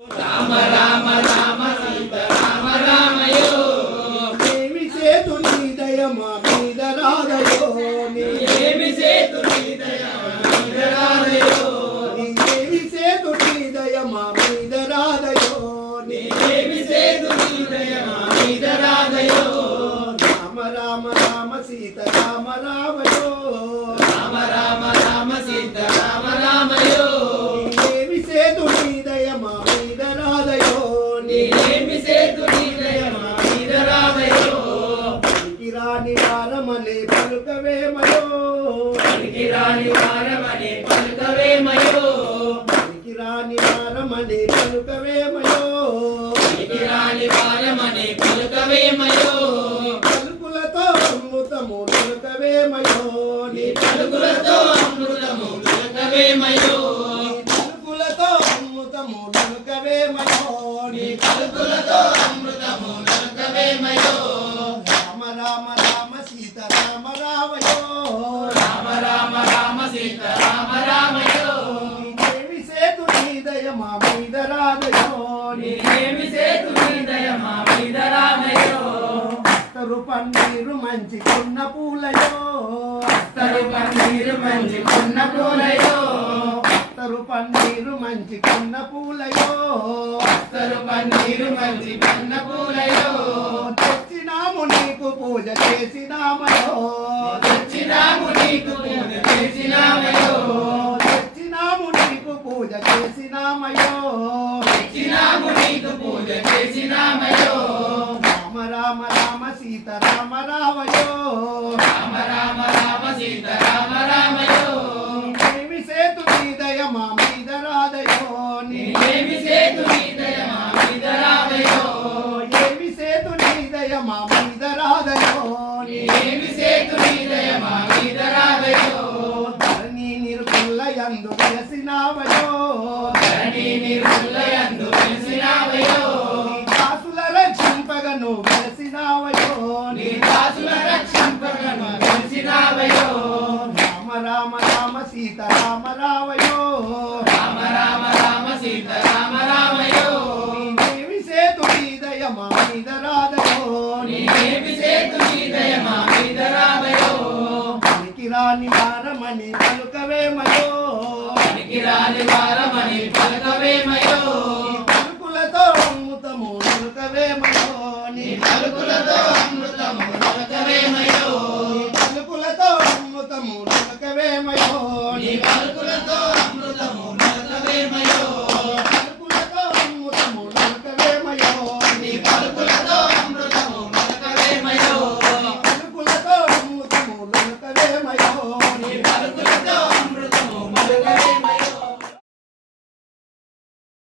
రామ రామ రామ సీత రామ రామయో ఏమి సేతు నీ దయ మా మీద రాదయో ఏమి సేతు నీ దయ మీద రాదయో ఏమి సేతు నీ దయ మా మీద రాదయో ఏమి సేతు నీ దయ మీద రాదయో రామ రామ రామ సీత రామ రామయో రామ రామ రామ సీత రామ రామయో ఏమి సేతు నీ దయ మా మీద రాదయో ఏమి సేతు నీ దయ మీద రాదయో రాని వారమనే పలుకవేమయో రాని వారమనే పలుకవేమయో రాని వారమనే పలుకవేమయో రాని వారమనే పలుకవేమయో పలుకులతో అమృతము పలుకవేమయో నీ పలుకులతో అమృతము పలుకవేమయో పలుకులతో అమృతము పలుకవేమయో నీ పలుకులతో అమృతము పలుకవేమయో రామ రామ రామ సీత రామ రామయో రామ రామ రామ సీత రామ రామయో ఏమి సేతు నీ దయ మా మీద రాదయో ఏమి సేతు నీ దయ మా మీద రామయో అత్తరు పన్నీరు మంచి కొన్న పూలయో తరు పన్నీరు మంచి కొన్న పూలయో అత్తరు పన్నీరు మంచి కొన్న పూలయో తరు పన్నీరు మంచి కొన్న పూలయో తెచ్చినాము నీకు పూజ చేసినామయో తెచ్చినాము నీకు పూజ చేసినామయో తెచ్చినాము నీకు పూజ చేసినామయో తెచ్చినాము నీకు పూజ చేసినామయో రామ రామ రామ సీత రామ రామయో రామ రామ రామ సీత రామ రామయో ఏమి సేతు నీ దయ మా మీద రాదయో ఏమి సేతు నీ దయ మా మీద రాదయో ఏమి సేతు నీ దయ మా మీద రాదయో ఏమి సేతు నీ దయ మా మీద రాదయో ధరణి నిర్మల యందు వెలసినావయో ధరణి నిర్మలయందు వెలిసినావయో దాసుల రక్షింపగను వెలసినావయో నీ దాసుల రక్షింపగను వెలిసినావయో రామ రామ రామ సీత రామ రామయో రామ రామ రామ సీత రామ రామయో ఏమి సేతు నీ దయ మా మీద రాదయో ఏమి సేతు నీ దయ మా మీద రాదయో రాని వారమని పలుకవేమయో రాని వారమని పలకవేమయో